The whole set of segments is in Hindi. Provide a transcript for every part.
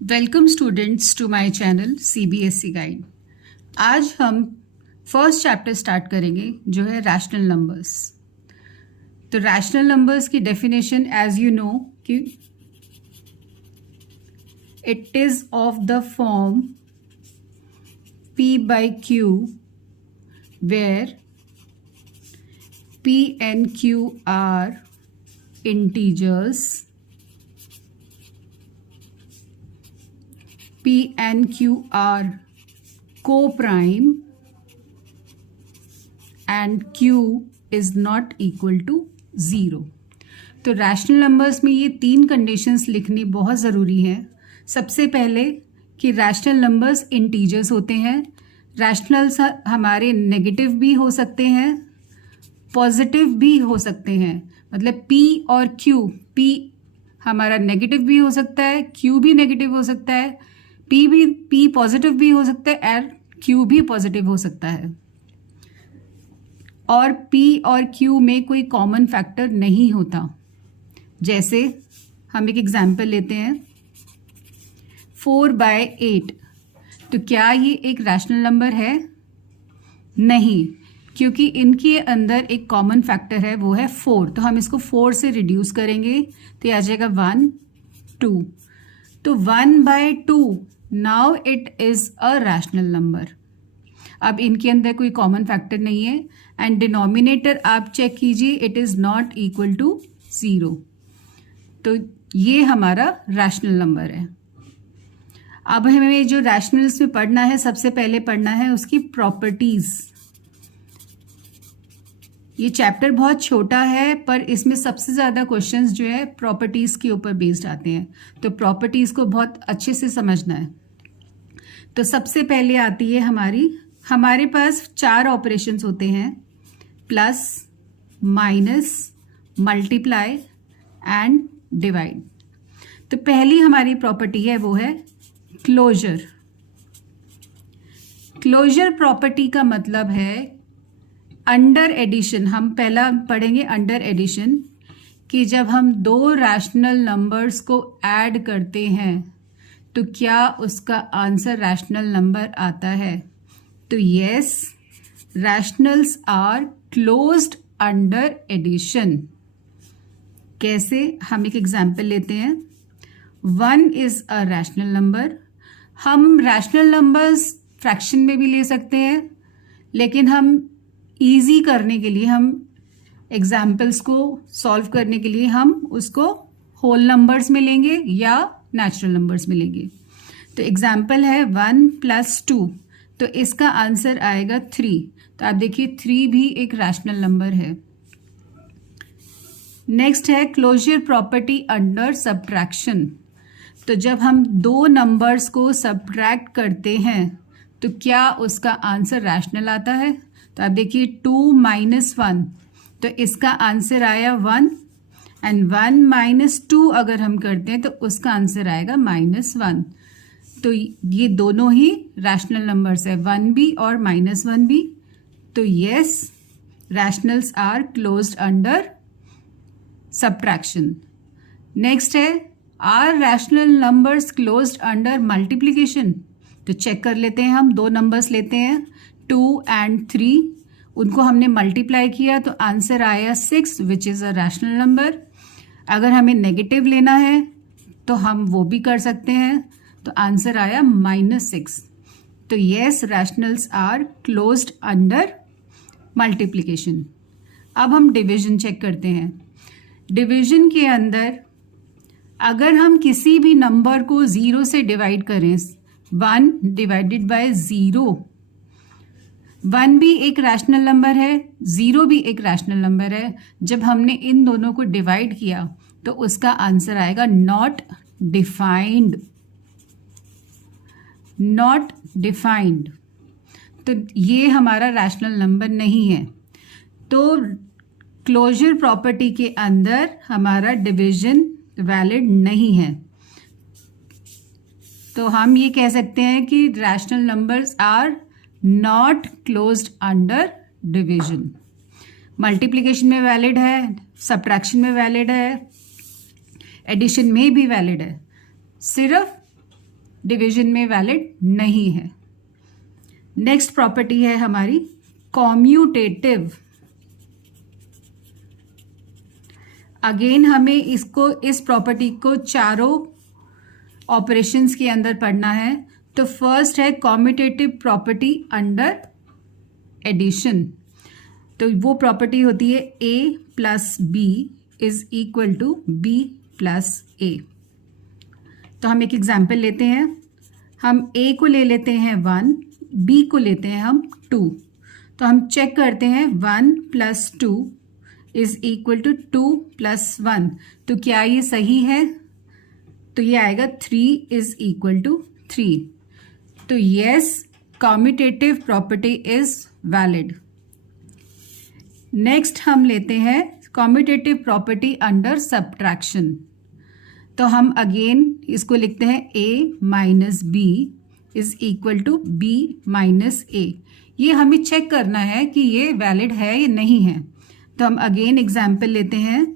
Welcome students to my channel CBSE guide. आज हम फर्स्ट चैप्टर स्टार्ट करेंगे जो है रैशनल नंबर्स। तो रैशनल नंबर्स की डेफिनेशन एज यू नो कि it is of the form P/Q where P and Q are integers, P and Q are co-prime and Q is not equal to 0। तो रैशनल नंबर्स में ये तीन कंडीशंस लिखनी बहुत ज़रूरी है। सबसे पहले कि रैशनल नंबर्स इंटीजर्स होते हैं। रैशनल्स हमारे नेगेटिव भी हो सकते हैं, पॉजिटिव भी हो सकते हैं। मतलब P और Q, P हमारा नेगेटिव भी हो सकता है, Q भी नेगेटिव हो सकता है, P पॉजिटिव भी हो सकता है और Q भी पॉजिटिव हो सकता है। और P और Q में कोई कॉमन फैक्टर नहीं होता। जैसे हम एक एग्जाम्पल लेते हैं 4/8। तो क्या ये एक रैशनल नंबर है? नहीं, क्योंकि इनके अंदर एक कॉमन फैक्टर है, वो है 4। तो हम इसको 4 से रिड्यूस करेंगे तो ये आ जाएगा 1, 2। तो 1/2 now it is a rational number. अब इनके अंदर कोई कॉमन फैक्टर नहीं है एंड डिनोमिनेटर आप चेक कीजिए, it is not equal to 0। तो ये हमारा रैशनल नंबर है। अब हमें जो रैशनल्स में पढ़ना है, सबसे पहले पढ़ना है उसकी प्रॉपर्टीज। ये चैप्टर बहुत छोटा है पर इसमें सबसे ज़्यादा क्वेश्चंस जो है प्रॉपर्टीज़ के ऊपर बेस्ड आते हैं। तो प्रॉपर्टीज़ को बहुत अच्छे से समझना है। तो सबसे पहले आती है हमारे पास 4 ऑपरेशंस होते हैं, plus, minus, multiply and divide. तो पहली हमारी प्रॉपर्टी है वो है क्लोजर। क्लोजर प्रॉपर्टी का मतलब है अंडर एडिशन। हम पहला पढ़ेंगे अंडर एडिशन कि जब हम 2 रैशनल नंबर्स को ऐड करते हैं तो क्या उसका आंसर रैशनल नंबर आता है। तो yes, rationals are closed under addition. कैसे? हम एक एग्जाम्पल लेते हैं। 1 इज अ रैशनल नंबर। हम रैशनल नंबर्स फ्रैक्शन में भी ले सकते हैं, लेकिन हम ईजी करने के लिए, हम एग्जाम्पल्स को सॉल्व करने के लिए हम उसको होल नंबर्स में लेंगे या नेचुरल नंबर्स में लेंगे। तो एग्जाम्पल है 1 + 2, तो इसका आंसर आएगा 3। तो आप देखिए 3 भी एक रैशनल नंबर है। नेक्स्ट है क्लोजर प्रॉपर्टी अंडर सब्ट्रैक्शन। तो जब हम 2 नंबर्स को सब्ट्रैक्ट करते हैं तो क्या उसका आंसर रैशनल आता है। तो आप देखिए 2 - 1, तो इसका आंसर आया 1 एंड 1 - 2 अगर हम करते हैं तो उसका आंसर आएगा -1। तो ये दोनों ही रैशनल नंबर्स है, 1 भी और -1 भी। तो yes, rationals are closed under subtraction. Next है are rational numbers closed under multiplication. तो चेक कर लेते हैं। हम 2 नंबर्स लेते हैं 2 and 3, उनको हमने मल्टीप्लाई किया तो आंसर आया 6 which is a rational number. अगर हमें नेगेटिव लेना है तो हम वो भी कर सकते हैं, तो आंसर आया -6। तो yes, rationals are closed under multiplication. अब हम डिवीजन चेक करते हैं। डिवीजन के अंदर अगर हम किसी भी नंबर को 0 से डिवाइड करें, 1 / 0, 1 भी एक रैशनल नंबर है, 0 भी एक रैशनल नंबर है। जब हमने इन दोनों को डिवाइड किया तो उसका आंसर आएगा नॉट डिफाइंड। नॉट डिफाइंड, तो ये हमारा रैशनल नंबर नहीं है। तो क्लोजर प्रॉपर्टी के अंदर हमारा डिवीजन वैलिड नहीं है। तो हम ये कह सकते हैं कि rational numbers are not closed under division. Multiplication में वैलिड है, सब्ट्रैक्शन में वैलिड है, एडिशन में भी वैलिड है। सिर्फ डिवीजन में वैलिड नहीं है। नेक्स्ट प्रॉपर्टी है हमारी कॉम्यूटेटिव। अगेन हमें इस प्रॉपर्टी को चारों ऑपरेशंस के अंदर पढ़ना है। तो फर्स्ट है कॉम्यूटेटिव प्रॉपर्टी अंडर एडिशन। तो वो प्रॉपर्टी होती है a plus B is equal to B plus A. तो हम एक एग्जाम्पल लेते हैं। हम a को ले लेते हैं 1, b को लेते हैं हम 2। तो हम चेक करते हैं 1 plus 2 is equal to 2 plus 1। तो क्या ये सही है? तो ये आएगा 3 इज इक्वल टू 3। तो yes, commutative property is valid. Next हम लेते हैं कॉम्यूटेटिव प्रॉपर्टी अंडर सब्ट्रैक्शन। तो हम अगेन इसको लिखते हैं a minus B is equal to B minus A. ये हमें चेक करना है कि ये वैलिड है या नहीं है। तो हम अगेन एग्जाम्पल लेते हैं।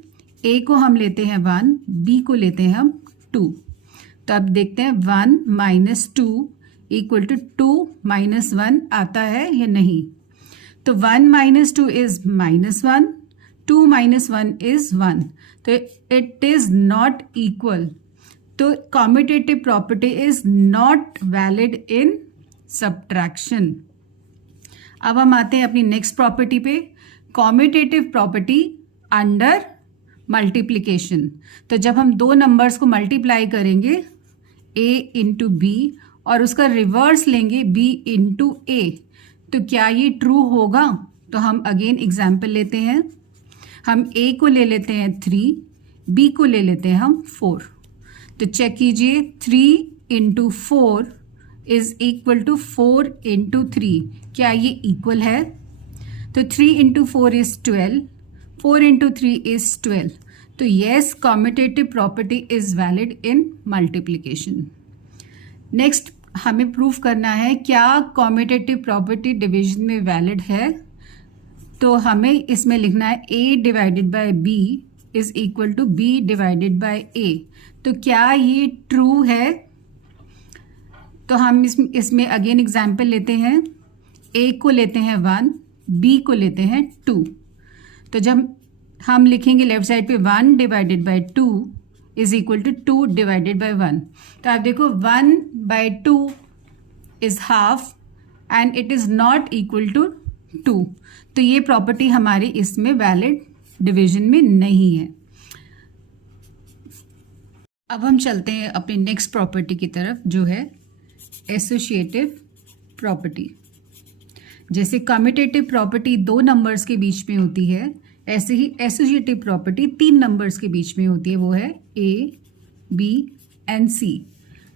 a को हम लेते हैं 1, b को लेते हैं हम 2। तो अब देखते हैं 1 माइनस 2 इक्वल टू 2 माइनस 1 आता है या नहीं। तो 1 minus 2 is minus 1, 2 minus 1 is 1। तो इट इज नॉट इक्वल। तो commutative property is not valid in subtraction. अब हम आते हैं अपनी नेक्स्ट प्रॉपर्टी पे, कॉम्यूटेटिव प्रॉपर्टी अंडर मल्टीप्लिकेशन। तो जब हम दो नंबर्स को मल्टीप्लाई करेंगे a इंटू बी और उसका रिवर्स लेंगे b इंटू ए, तो क्या ये ट्रू होगा? तो हम अगेन एग्जाम्पल लेते हैं। हम a को ले लेते हैं 3, b को ले लेते हैं हम 4। तो चेक कीजिए 3 into 4 is equal to 4 into 3। क्या ये इक्वल है? तो 3 इंटू 4 इज 12, 4 इंटू 3 इज 12। तो yes, commutative property is valid in multiplication. Next हमें प्रूफ करना है क्या कॉम्यूटेटिव प्रॉपर्टी डिवीजन में वैलिड है। तो हमें इसमें लिखना है a divided by b is equal to b divided by a। तो क्या ये ट्रू है? तो हम इसमें अगेन एग्जाम्पल लेते हैं। a को लेते हैं 1, b को लेते हैं 2। तो जब हम लिखेंगे लेफ्ट साइड पे 1 divided by 2 is equal to 2 divided by 1। तो आप देखो 1 by 2 is half and it is not equal to 2। तो ये प्रॉपर्टी हमारी इसमें वैलिड डिवीजन में नहीं है। अब हम चलते हैं अपनी नेक्स्ट प्रॉपर्टी की तरफ, जो है एसोसिएटिव प्रॉपर्टी। जैसे कम्यूटेटिव प्रॉपर्टी 2 नंबर्स के बीच में होती है, ऐसे ही एसोसिएटिव प्रॉपर्टी 3 नंबर्स के बीच में होती है, वो है a, b and c।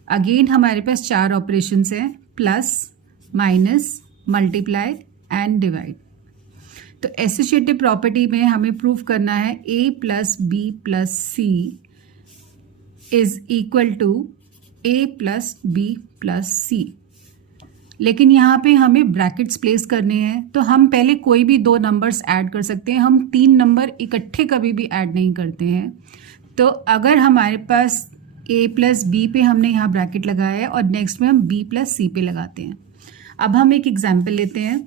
Again हमारे पास 4 ऑपरेशंस हैं, plus, minus, multiply and divide. तो एसोसिएटिव प्रॉपर्टी में हमें प्रूफ करना है a plus B plus C is equal to a plus B plus C. लेकिन यहाँ पे हमें ब्रैकेट्स प्लेस करने हैं। तो हम पहले कोई भी 2 नंबर्स ऐड कर सकते हैं, हम 3 नंबर इकट्ठे कभी भी ऐड नहीं करते हैं। तो अगर हमारे पास a प्लस बी पे हमने यहाँ ब्रैकेट लगाया है और नेक्स्ट में हम b प्लस सी पे लगाते हैं। अब हम एक एग्जाम्पल लेते हैं।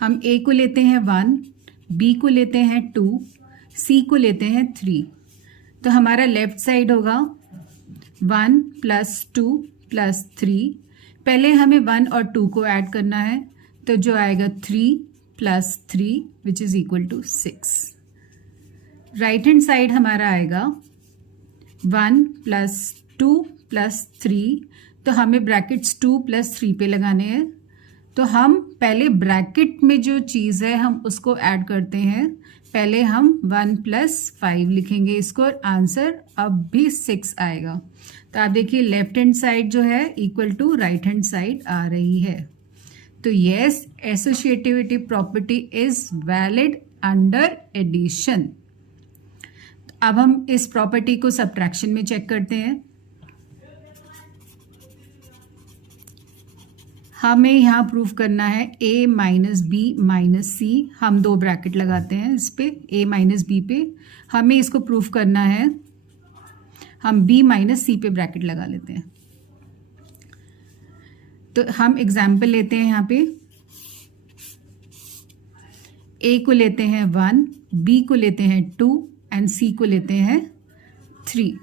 हम a को लेते हैं 1, b को लेते हैं 2, c को लेते हैं 3। तो हमारा लेफ्ट साइड होगा 1 प्लस 2 प्लस 3। पहले हमें 1 और 2 को ऐड करना है, तो जो आएगा 3 plus 3 which is equal to 6। Right hand side हमारा आएगा 1 प्लस 2 प्लस 3। तो हमें ब्रैकेट्स 2 प्लस 3 पे लगाने हैं। तो हम पहले ब्रैकेट में जो चीज़ है हम उसको ऐड करते हैं। पहले हम 1 प्लस 5 लिखेंगे इसको, और आंसर अब भी 6 आएगा। तो आप देखिए लेफ्ट हैंड साइड जो है equal to right hand side आ रही है। तो yes, associativity property is valid under addition. अब हम इस प्रॉपर्टी को सब्ट्रैक्शन में चेक करते हैं। हमें यहाँ प्रूफ करना है a माइनस बी माइनस सी। हम 2 ब्रैकेट लगाते हैं इस पे, a माइनस बी पे। हमें इसको प्रूफ करना है हम b माइनस सी पे ब्रैकेट लगा लेते हैं। तो हम एग्जाम्पल लेते हैं यहाँ पे, a को लेते हैं 1, b को लेते हैं 2 एंड c को लेते हैं 3।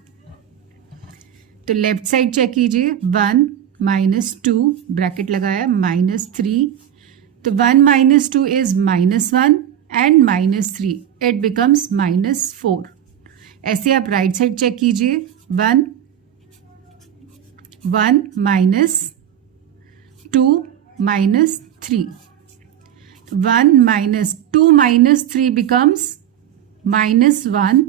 तो लेफ्ट साइड चेक कीजिए, 1 माइनस 2 ब्रैकेट लगाया माइनस 3, तो 1 minus 2 is -1 and -3, it becomes -4। ऐसे आप राइट साइड चेक कीजिए, 1 minus 2 minus 3, 1 minus 2 minus 3 becomes -1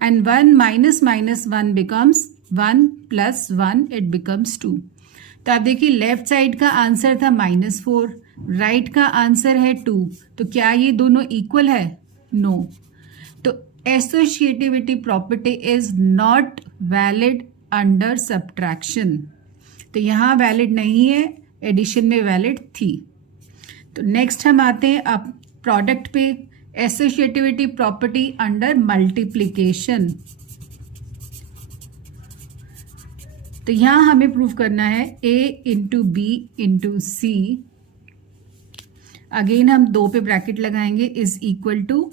and 1 minus -1 becomes 1 plus 1, it becomes 2। तो आप देखिए लेफ्ट साइड का आंसर था -4, राइट का आंसर है 2, तो क्या ये दोनों इक्वल है? नो। तो associativity property is not valid under subtraction. तो यहाँ वैलिड नहीं है, एडिशन में वैलिड थी। तो नेक्स्ट हम आते हैं अब प्रोडक्ट पे, एसोसिएटिविटी प्रॉपर्टी अंडर मल्टीप्लिकेशन। तो यहां हमें प्रूव करना है a into B into C, again हम 2 पे ब्रैकेट लगाएंगे, is equal to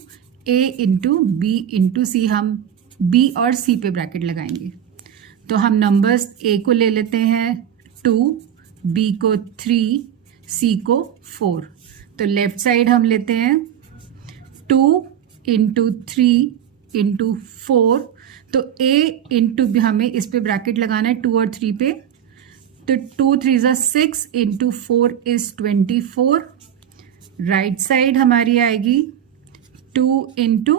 a into B into C, हम b और c पे ब्रैकेट लगाएंगे। तो हम नंबर्स a को ले लेते हैं 2, b को 3, c को 4। तो लेफ्ट साइड हम लेते हैं 2 इंटू 3 इंटू 4, तो a इंटू बी, हमें इस पे ब्रैकेट लगाना है 2 और 3 पे, तो 2 3 ज़ा 6 इंटू 4 इज 24। राइट साइड हमारी आएगी 2 इंटू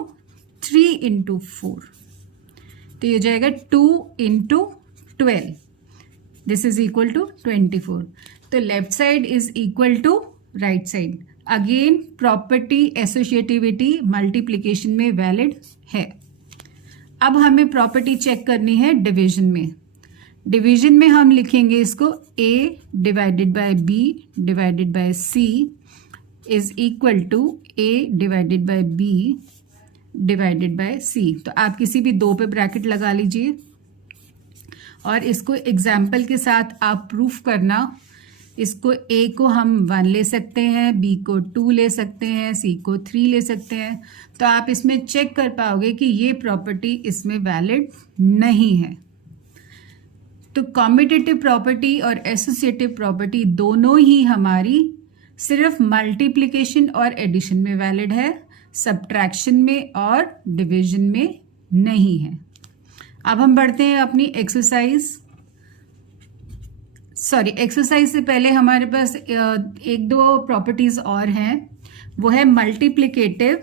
3 इंटू 4, तो ये हो जाएगा 2 into 12, this is equal to 24। तो left side is equal to right side. Again property associativity multiplication में वैलिड है। अब हमें प्रॉपर्टी चेक करनी है डिवीजन में। डिवीजन में हम लिखेंगे इसको a divided by b divided by c is equal to a divided by b divided by c। तो आप किसी भी 2 पे ब्रैकेट लगा लीजिए और इसको एग्जाम्पल के साथ आप प्रूफ करना। इसको a को हम 1 ले सकते हैं, b को 2 ले सकते हैं, c को 3 ले सकते हैं। तो आप इसमें चेक कर पाओगे कि ये प्रॉपर्टी इसमें वैलिड नहीं है। तो कॉम्पिटिटिव प्रॉपर्टी और एसोसिएटिव प्रॉपर्टी दोनों ही हमारी सिर्फ मल्टीप्लिकेशन और एडिशन में वैलिड है, सब्ट्रैक्शन में और डिवीजन में नहीं है। अब हम बढ़ते हैं अपनी एक्सरसाइज से पहले हमारे पास 1-2 प्रॉपर्टीज और हैं। वो है मल्टीप्लिकेटिव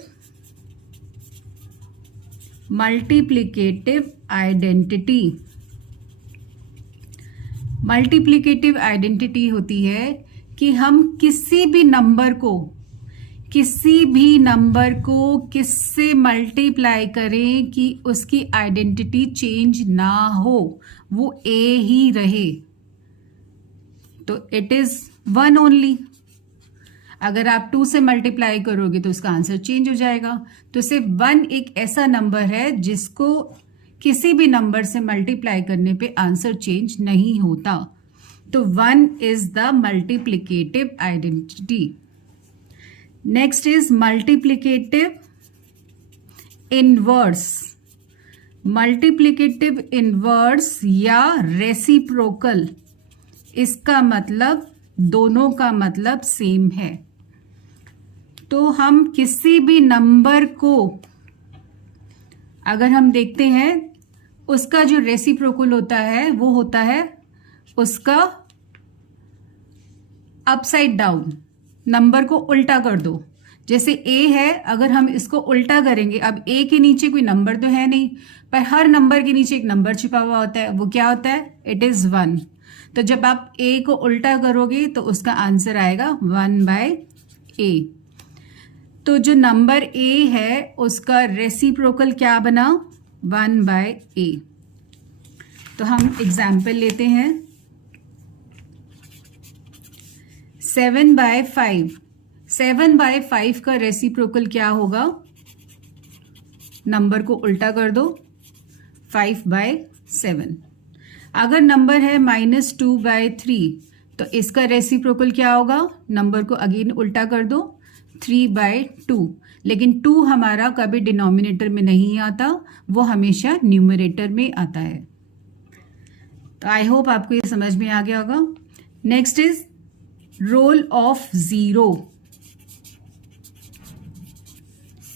आइडेंटिटी। मल्टीप्लिकेटिव आइडेंटिटी होती है कि हम किसी भी नंबर को किससे मल्टीप्लाई करें कि उसकी आइडेंटिटी चेंज ना हो, वो a ही रहे, तो इट इज 1 ओनली। अगर आप 2 से मल्टीप्लाई करोगे तो उसका आंसर चेंज हो जाएगा। तो सिर्फ 1 एक ऐसा नंबर है जिसको किसी भी नंबर से मल्टीप्लाई करने पे आंसर चेंज नहीं होता। तो 1 is the multiplicative identity. Next is multiplicative inverse. Multiplicative inverse या रेसिप्रोकल, इसका मतलब दोनों का मतलब सेम है। तो हम किसी भी नंबर को अगर हम देखते हैं, उसका जो रेसिप्रोकल होता है वो होता है उसका अपसाइड डाउन। नंबर को उल्टा कर दो। जैसे a है, अगर हम इसको उल्टा करेंगे, अब a के नीचे कोई नंबर तो है नहीं, पर हर नंबर के नीचे एक नंबर छिपा हुआ होता है, वो क्या होता है? It is 1। तो जब आप a को उल्टा करोगे तो उसका आंसर आएगा 1/a। तो जो नंबर a है उसका रेसिप्रोकल क्या बना? 1/a। तो हम एग्जाम्पल लेते हैं 7/5। 7/5 का रेसिप्रोकल क्या होगा? नंबर को उल्टा कर दो, 5/7। 7। अगर नंबर है -2/3 तो इसका रेसिप्रोकल क्या होगा? नंबर को अगेन उल्टा कर दो, 3/2। लेकिन 2 हमारा कभी डिनोमिनेटर में नहीं आता, वो हमेशा न्यूमरेटर में आता है। तो आई होप आपको ये समझ में आ गया होगा। नेक्स्ट इज रोल ऑफ 0,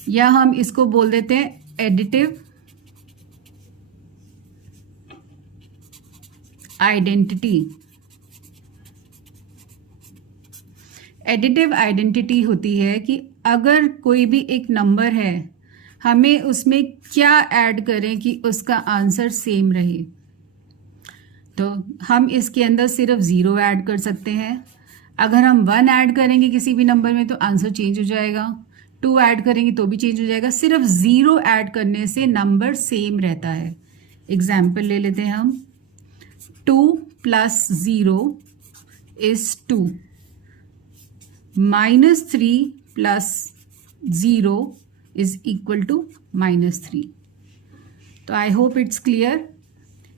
या हम इसको बोल देते हैं एडिटिव आइडेंटिटी। एडिटिव आइडेंटिटी होती है कि अगर कोई भी एक नंबर है, हमें उसमें क्या ऐड करें कि उसका आंसर सेम रहे। तो हम इसके अंदर सिर्फ 0 ऐड कर सकते हैं। अगर हम 1 ऐड करेंगे किसी भी नंबर में तो आंसर चेंज हो जाएगा, 2 ऐड करेंगे तो भी चेंज हो जाएगा। सिर्फ 0 ऐड करने से नंबर सेम रहता है। एग्जाम्पल ले लेते हैं हम, 2 + 0 is 2, -3 + 0 is equal to -3। तो I hope it's clear.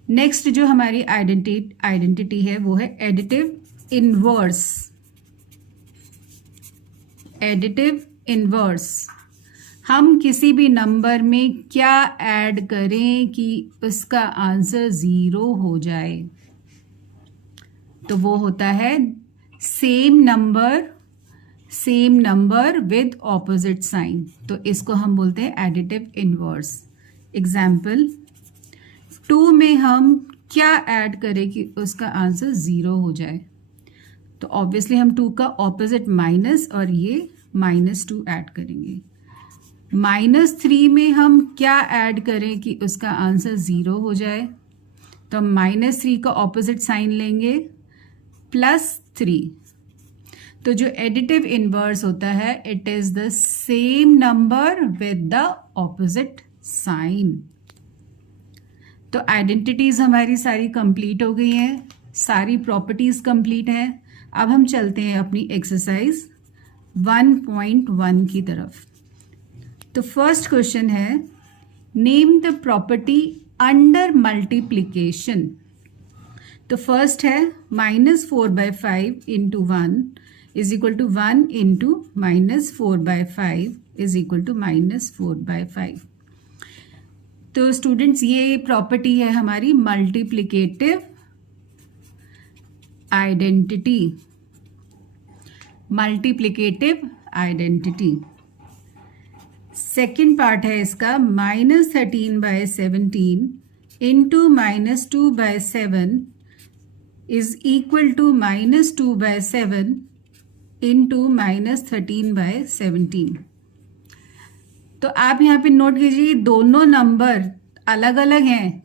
Next जो हमारी आइडेंटिटी है वो है एडिटिव इनवर्स। एडिटिव इनवर्स, हम किसी भी नंबर में क्या ऐड करें कि उसका आंसर 0 हो जाए, तो वो होता है same number with opposite sign. तो इसको हम बोलते हैं एडिटिव इनवर्स। एग्जाम्पल, 2 में हम क्या ऐड करें कि उसका आंसर 0 हो जाए, तो ऑब्वियसली हम 2 का ऑपोजिट माइनस और ये -2 ऐड करेंगे। -3 में हम क्या ऐड करें कि उसका आंसर 0 हो जाए, तो हम -3 का ऑपोजिट साइन लेंगे, +3। तो जो एडिटिव इनवर्स होता है, it is the same number with the opposite sign. तो आइडेंटिटीज हमारी सारी कंप्लीट हो गई हैं, सारी प्रॉपर्टीज कंप्लीट हैं। अब हम चलते हैं अपनी एक्सरसाइज 1.1 की तरफ। तो फर्स्ट क्वेश्चन है, name the property under multiplication. तो फर्स्ट है -4/5 × 1 is equal to 1 × -4/5 is equal to -4/5। तो स्टूडेंट्स ये प्रॉपर्टी है हमारी मल्टीप्लिकेटिव आइडेंटिटी। सेकेंड पार्ट है इसका, -13/17 × -2/7 is equal to -2/7 × -13/17। तो आप यहाँ पे नोट कीजिए, दोनों नंबर अलग अलग हैं,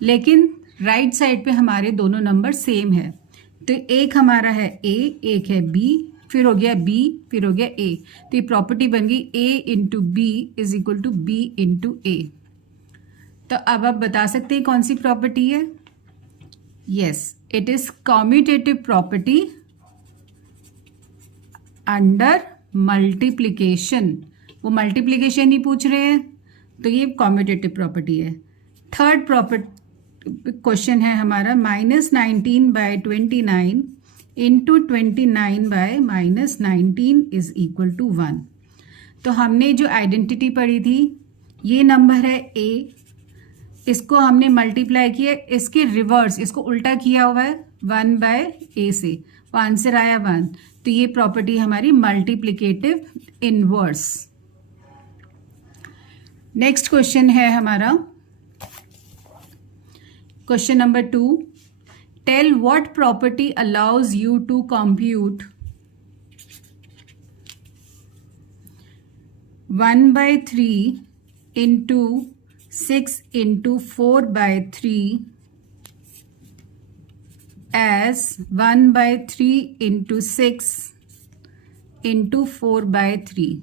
लेकिन राइट साइड पे हमारे दोनों नंबर सेम है। तो एक हमारा है a, एक है b, फिर हो गया b, फिर हो गया a। तो ये प्रॉपर्टी बन गई a × b is equal to b × a। तो अब आप बता सकते हैं कौन सी प्रॉपर्टी है? Yes, it is commutative property under multiplication. वो मल्टीप्लिकेशन ही पूछ रहे हैं, तो ये कॉम्यूटेटिव प्रॉपर्टी है। थर्ड क्वेश्चन है हमारा, -19/29 × 29/-19 is equal to 1। तो हमने जो आइडेंटिटी पढ़ी थी, ये नंबर है a, इसको हमने मल्टीप्लाई किया, इसके रिवर्स, इसको उल्टा किया हुआ है 1/a से, वो आंसर आया 1। तो ये प्रॉपर्टी हमारी मल्टीप्लिकेटिव इनवर्स। नेक्स्ट क्वेश्चन है हमारा question number 2, tell what property allows you to compute 1/3 × 6 × 4/3 as 1/3 × 6 × 4/3।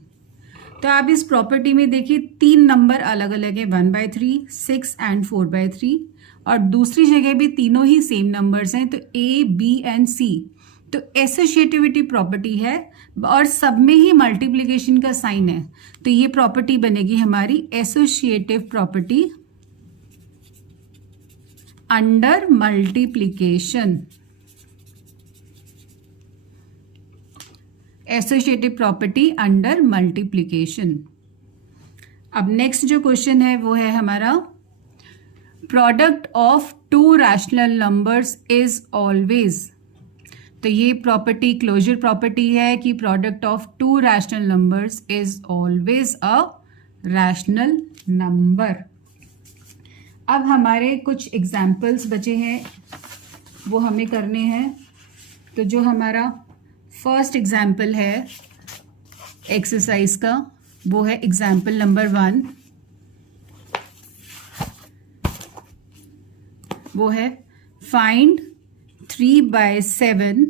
तो आप इस प्रॉपर्टी में देखिए 3 नंबर अलग अलग है, 1/3, 6 एंड 4/3, और दूसरी जगह भी तीनों ही सेम नंबर्स हैं, तो A, B एंड C। तो एसोसिएटिविटी प्रॉपर्टी है और सब में ही मल्टीप्लिकेशन का साइन है, तो ये प्रॉपर्टी बनेगी हमारी associative property under multiplication, associative property under multiplication. अब नेक्स्ट जो क्वेश्चन है वो है हमारा product of to rational numbers is always. तो ये प्रॉपर्टी क्लोजर प्रॉपर्टी है कि product of to rational numbers is always a rational number. अब हमारे कुछ एग्जाम्पल्स बचे हैं वो हमें करने हैं। तो जो हमारा फर्स्ट एग्जाम्पल है एक्सरसाइज का वो है एग्जाम्पल नंबर 1। वो है फाइंड 3/7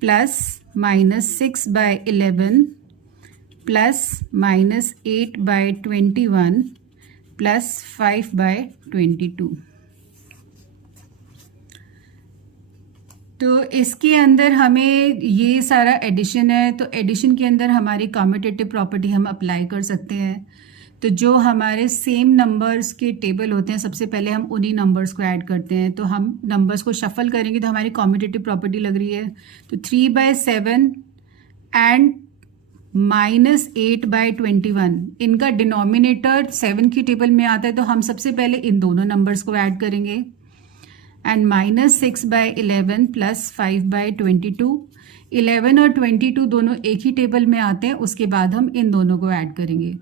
प्लस -6/11 प्लस -8/21 प्लस 5/22। तो इसके अंदर हमें ये सारा एडिशन है, तो एडिशन के अंदर हमारी कम्यूटेटिव प्रॉपर्टी हम अप्लाई कर सकते हैं। तो जो हमारे सेम नंबर्स के टेबल होते हैं सबसे पहले हम उन्हीं नंबर्स को ऐड करते हैं। तो हम नंबर्स को शफल करेंगे तो हमारी कम्यूटेटिव प्रॉपर्टी लग रही है। तो 3/7 एंड -8/21 इनका डिनोमिनेटर 7 की टेबल में आता है, तो हम सबसे पहले इन दोनों नंबर्स को ऐड करेंगे। एंड -6/11 प्लस 5/22, 11 और 22 दोनों एक ही टेबल में आते हैं, उसके बाद हम इन दोनों को ऐड करेंगे।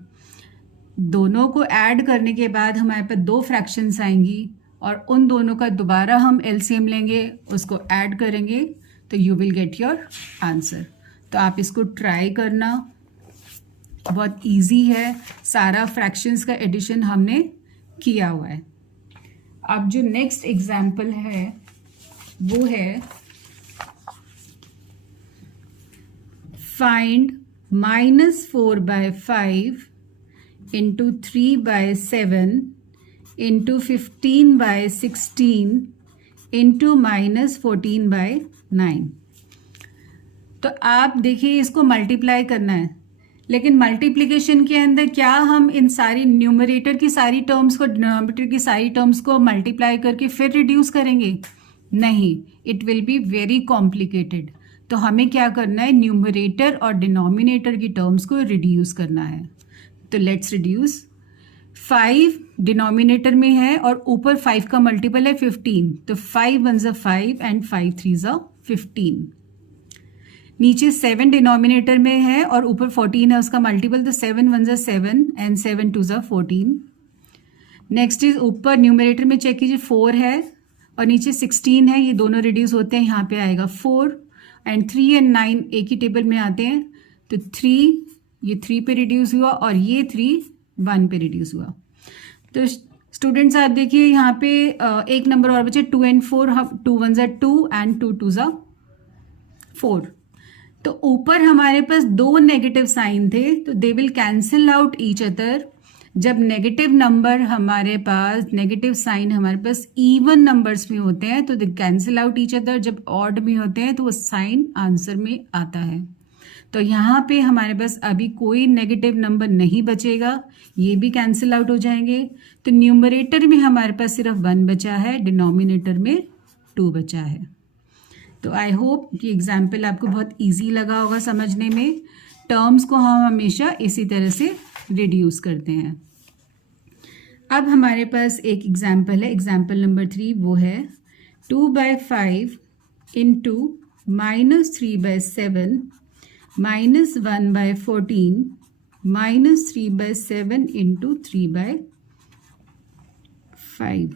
दोनों को ऐड करने के बाद हमारे पास दो फ्रैक्शंस आएंगी और उन दोनों का दोबारा हम एलसीएम लेंगे, उसको ऐड करेंगे, तो you will get your answer. तो आप इसको ट्राई करना, बहुत इजी है, सारा फ्रैक्शंस का एडिशन हमने किया हुआ है। अब जो नेक्स्ट एग्जाम्पल है वो है फाइंड -4/5 इंटू 3/7 इंटू 15/16 इंटू -14/9। तो आप देखिए इसको मल्टीप्लाई करना है, लेकिन मल्टीप्लिकेशन के अंदर क्या हम इन सारी न्यूमरेटर की सारी टर्म्स को डिनोमिनेटर की सारी टर्म्स को मल्टीप्लाई करके फिर रिड्यूस करेंगे? नहीं, it will be very complicated. तो हमें क्या करना है, न्यूमरेटर और डिनोमिनेटर की टर्म्स को रिड्यूस करना है। तो लेट्स रिड्यूस। 5 डिनोमिनेटर में है और ऊपर 5 का मल्टीपल है 15, तो 5 1 ज़ा 5 एंड 5 3 ज़ा 15। नीचे 7 डिनोमिनेटर में है और ऊपर 14 है उसका मल्टीपल, तो 7 1 ज़ा 7 एंड 7 2 ज़ा 14। नेक्स्ट इज ऊपर न्यूमरेटर में चेक कीजिए 4 है और नीचे 16 है, ये दोनों रिड्यूस होते हैं, यहाँ पे आएगा 4 एंड 3 एंड 9 एक ही टेबल में आते हैं, तो 3 ये 3 पे रिड्यूस हुआ और ये 3 1 पे रिड्यूस हुआ। तो स्टूडेंट्स आप देखिए यहाँ पे एक नंबर और बचे 2 एंड 4, 2 1 ज़ा 2 एंड 2 2 ज़ा 4। तो ऊपर हमारे पास दो नेगेटिव साइन थे, तो they will cancel out each other. जब नेगेटिव नंबर हमारे पास, नेगेटिव साइन हमारे पास इवन नंबर्स में होते हैं तो दे कैंसिल आउट ईच अदर। जब ऑड में होते हैं तो वो साइन आंसर में आता है। तो यहाँ पे हमारे पास अभी कोई नेगेटिव नंबर नहीं बचेगा, ये भी कैंसिल आउट हो जाएंगे। तो न्यूमरेटर में हमारे पास सिर्फ 1 बचा है, डिनोमिनेटर में 2 बचा है। तो आई होप ये एग्जाम्पल आपको बहुत इजी लगा होगा समझने में। टर्म्स को हम हमेशा इसी तरह से रिड्यूस करते हैं। अब हमारे पास एक एग्जाम्पल है, एग्जाम्पल नंबर 3, वो है 2/5 इंटू -3/7 -1/14 -3/7 इंटू 3/5।